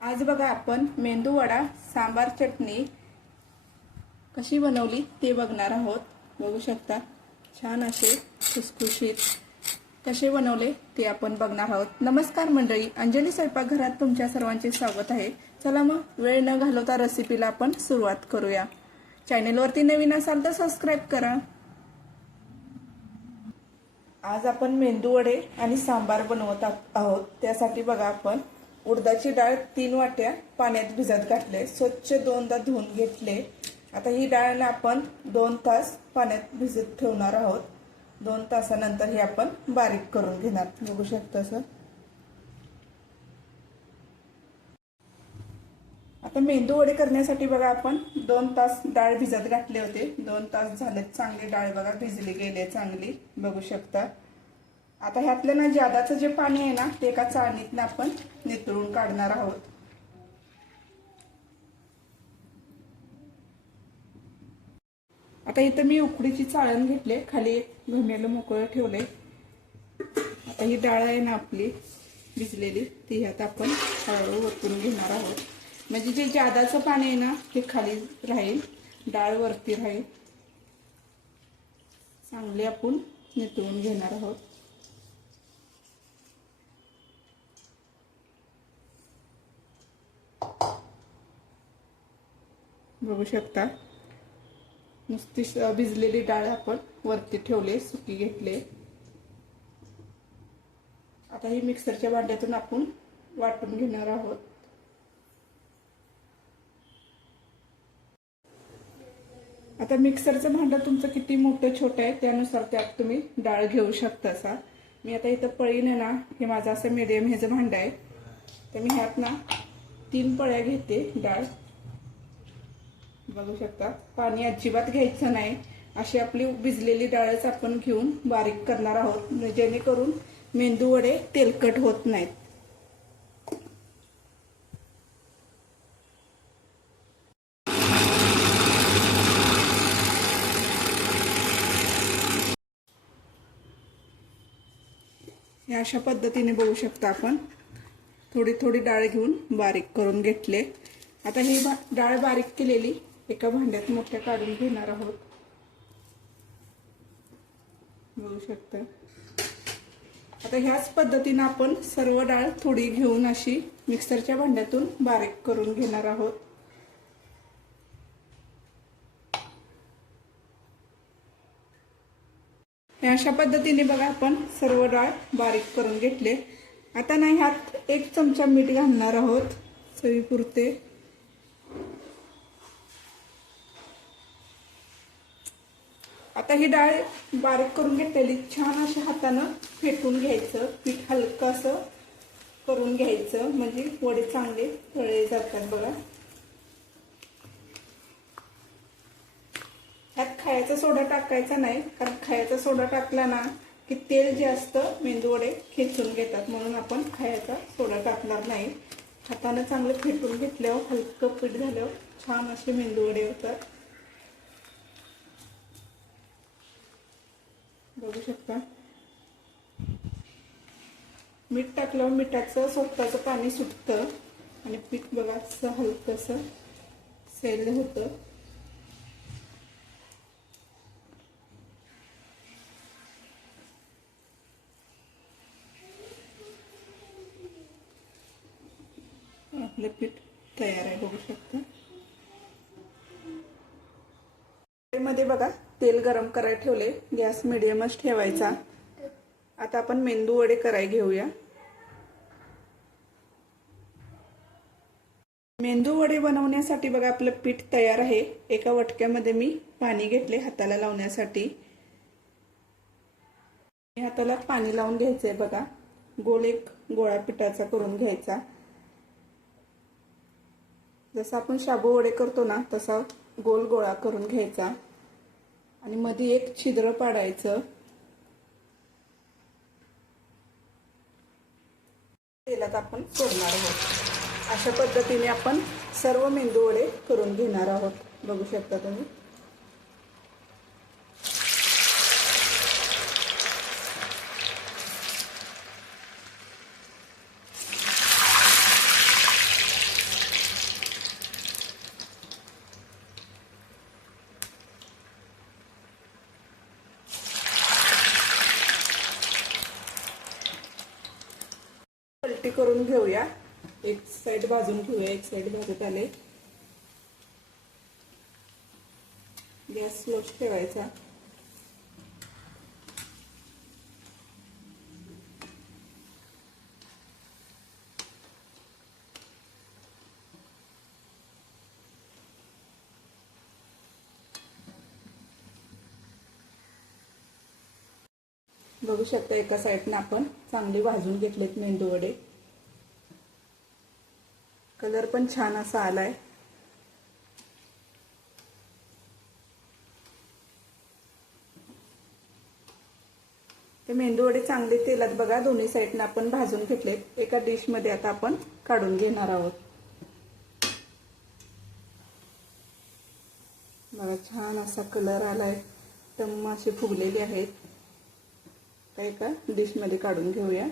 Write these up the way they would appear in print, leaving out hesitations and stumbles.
आज बघा आपण मेंदू वडा सांबार चटणी कशी बनवली ते बघणार आहोत। बघू शकता छान असे खुसखुशीत कसे बनवले ते आपण बघणार आहोत। नमस्कार मंडळी, अंजली स्वयंपाकघरात तुमच्या सर्वांचे स्वागत आहे। चला मग वेळ न घालवता रेसिपीला आपण सुरुवात करूया। चॅनलवरती नवीन असाल तर सबस्क्राइब करा। आज आपण मेंदू वडे आणि सांबार बनवत आहोत। त्यासाठी बघा आपण उडदाची डाळ 3 वाट्या पाण्यात भिजत घातले, स्वच्छ 2दा धुवून घेतले। आता ही डाळ आपण 2 तास पाण्यात भिजत ठेवणार आहोत। 2 तासानंतर ही आपण बारीक करून घेणार। बघू शकता सर। आता मेंदू वडे करण्यासाठी बघा आपण 2 तास डाळ भिजत घातले होते। 2 तास झाले, चांगली डाळ बघा भिजली गेली चांगली, बघू शकता। आता ह्यातलं ना जादाचं जे पाणी आहे ना ते एका चाळणीतनं आपण नितळून काढणार आहोत। आता इथं मी उकडीची चाळण घेतले, खाली घमेलं मोकळं ठेवले। आता ही डाळ आहे ना आपली भिजलेली ती ह्यात आपण हळूहळू ओतून घेणार आहोत, म्हणजे जे जादाचं पाणी आहे ना ते खाली राहील, डाळ वरती राहील। चांगली आपण नितळून घेणार आहोत। बघू शकता नुसती भिजलेली डाळ आपण वरती ठेवले, सुकी घेतले। आता ही मिक्सरच्या भांड्यातून आपण वाटून घेणार आहोत। आता मिक्सरचं भांडं तुमचं किती मोठं छोटं आहे त्यानुसार त्यात तुम्ही डाळ घेऊ शकता सा। मी आता इथं पळीने ना, हे माझं असं मीडियम ह्याचं भांडं आहे, तर मी ह्यात ना 3 पळ्या घेते डाळ। बघू शकता पाणी अजिबात घ्यायचं नाही, अशी आपली भिजलेली डाळच आपण घेऊन बारीक करणार आहोत, जेणेकरून मेंदू वडे तेलकट होत नाहीत। या अशा पद्धतीने बघू शकता आपण थोडी थोडी डाळ घेऊन बारीक करून घेतले। आता ही डाळ बारीक केलेली एका भांड्यात मोठ्या काढून घेणार आहोत। बघू शकता। आता ह्याच पद्धतीने आपण सर्व डाळ थोडी घेऊन अशी मिक्सरच्या भांड्यातून बारीक करून घेणार आहोत। अशा पद्धतीने बघा आपण सर्व डाळ बारीक करून घेतले। आता नाही ह्यात 1 चमचा मीठ घालणार आहोत चवीपुरते। आता ही डाळ बारीक करून घेतलेली छान अशा हातानं फेटून घ्यायचं, पीठ हलकं असं करून घ्यायचं, म्हणजे वडे चांगले तळले जातात बघा। ह्यात खायचा सोडा टाकायचा नाही, कारण खायचा सोडा टाकला ना की तेल जास्त मेंदू वडे खेचून घेतात, म्हणून आपण खायचा सोडा टाकणार नाही। हातानं चांगलं फेटून घेतल्यावर हलकं पीठ झाल्यावर छान असे मेंदू वडे होतात। बघू शकता मीठ टाकल्यावर मिठाचं स्वतःचं पाणी सुटतं आणि पीठ बघा असं हलकंसं सैल होतं। आपलं पीठ तयार आहे, बघू शकता। मध्ये बघा तेल गरम करायला ठेवले, गॅस मिडियमच ठेवायचा। आता आपण मेंदू वडे करायला घेऊया। मेंदू वडे बनवण्यासाठी बघा आपलं पीठ तयार आहे। एका वटक्यामध्ये मी पाणी घेतले हाताला लावण्यासाठी। हाताला पाणी लावून घ्यायचंय बघा, गोल एक गोळा पिठाचा करून घ्यायचा। जसं आपण शाबू वडे करतो ना तसा गोल गोळा करून घ्यायचा आणि मध्ये एक छिद्र पाडायचं। तेलात आपण सोडणार आहोत। अशा पद्धतीने आपण सर्व मेंदू वडे करून घेणार आहोत। बघू शकता तुम्ही। भाजून घेऊया. एक साइड भाजून घेऊया. एक साइड भाजत आले. गॅस स्लो ठेवायचा. बघू शकता एका साईडने आपण चांगली भाजून घेतलेत मेंदू वडे. कलर पण छान असा आलाय. ते मेंदू वडे चांगले तेलात बघा दोन्ही साईडने आपण भाजून घेतलेत. एका डिश मध्ये आता आपण काढून घेणार आहोत. बघा छान असा कलर आलाय. टम्म असे फुगलेले आहेत. एका डिश मध्ये काढून घेऊया.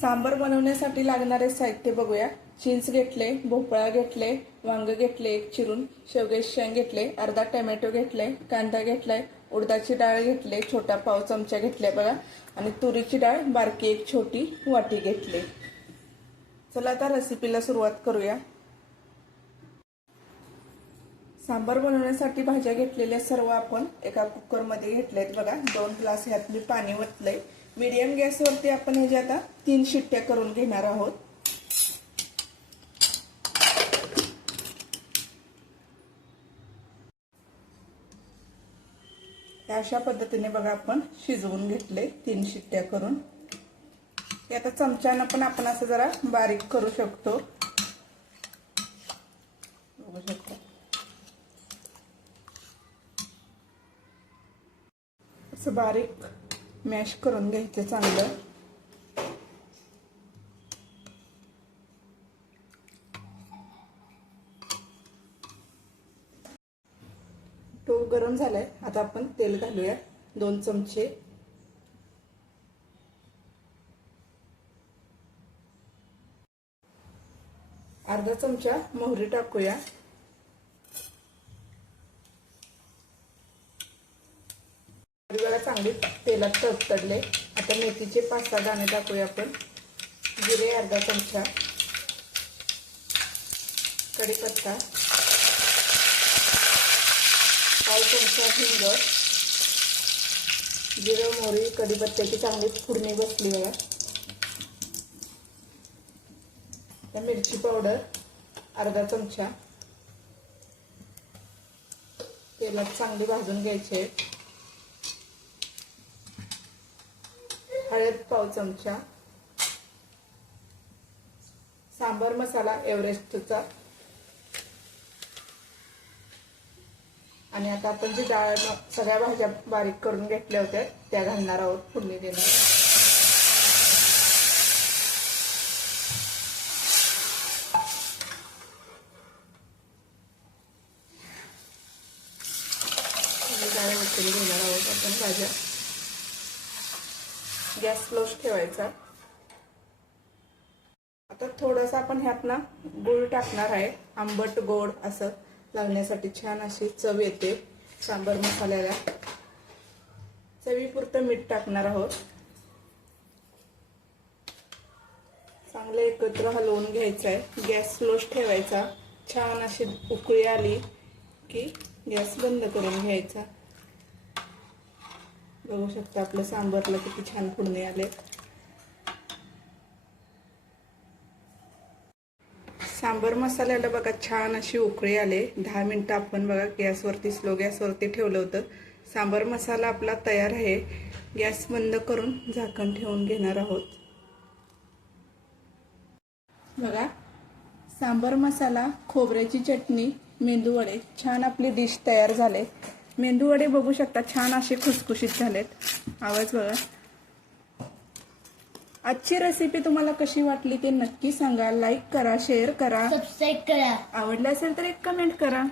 सांबार बनवण्यासाठी लागणारे साहित्य बघूया. चिंच घेतले, भोपळा घेतले, वांग घेतले एक चिरून, शेवग्याची शेंग घेतले, अर्धा टोमॅटो घेतले, कांदा घेतलाय, उडदाची डाळ घेतले, छोटा पाव चमचा घेतले बघा, आणि तुरीची डाळ बारकी एक छोटी वाटी घेतले. चला आता रेसिपीला सुरुवात करूया. सांबार बनवण्यासाठी भाज्या घेतलेल्या सर्व आपण एका कुकर मध्ये घेतलेत बघा. 2 ग्लास ह्यात मी पाणी ओतलंय. मीडियम गॅसवरती आपण ह्याच्या आता 3 शिट्ट्या करून घेणार आहोत. अशा पद्धतीने बघा आपण शिजवून घेतले 3 शिट्ट्या करून. हे आता चमच्यानं पण आपण असं जरा बारीक करू शकतो. बघू शकता असं बारीक मॅश करून घ्यायचं चांगलं. टोप गरम झालाय. आता आपण तेल घालूया 2 चमचे. अर्धा चमचा मोहरी टाकूया. चांगली तेलात तडतडले. आता मेथीचे 5-6 दाणे टाकूया आपण. जिरे अर्धा चमचा, कढीपत्ता, पाव चमचा हिंग, जिरे मोहरी कढीपत्त्याची चांगली फोडणी बसली बघा. आता मिरची पावडर अर्धा चमचा. तेलात चांगली भाजून घ्यायचे. हळद पाव चमचा, सांबार मसाला एव्हरेस्टचा, आणि आता आपण जी डाळ सगळ्या भाज्या बारीक करून घेतल्या होत्या त्या घालणार आहोत. फोडणी देणार. डाळ वरती घेणार आहोत आपण भाज्या. गॅस स्लो ठेवायचा. आता थोडंसं आपण ह्यात ना गूळ टाकणार आहे. आंबट गोड असं लागण्यासाठी छान अशी चव येते सांबार मसाल्याला. चवीपुरतं मीठ टाकणार आहोत. चांगलं एकत्र हलवून घ्यायचं आहे. गॅस स्लो ठेवायचा. छान अशी उकळी आली की गॅस बंद करून घ्यायचा. बघू शकता आपलं सांबारला किती छान फोडणी आले. सांबार मसाल्याला बघा छान अशी उकळी आले. 10 मिनिटं आपण बघा गॅसवरती स्लो गॅसवरती ठेवलं होतं. सांबार मसाला आपला तयार आहे. गॅस बंद करून झाकण ठेवून घेणार आहोत. बघा सांबार मसाला, खोबऱ्याची चटणी, मेंदू वडे छान आपली डिश तयार झाले. मेंदू वडे बघू शकता छान असे खुसखुशीत झालेत. आवाज बघा. आजची रेसिपी तुम्हाला कशी वाटली ते नक्की सांगा. लाईक करा, शेअर करा, सबस्क्राईब करा. आवडलं असेल तर एक कमेंट करा.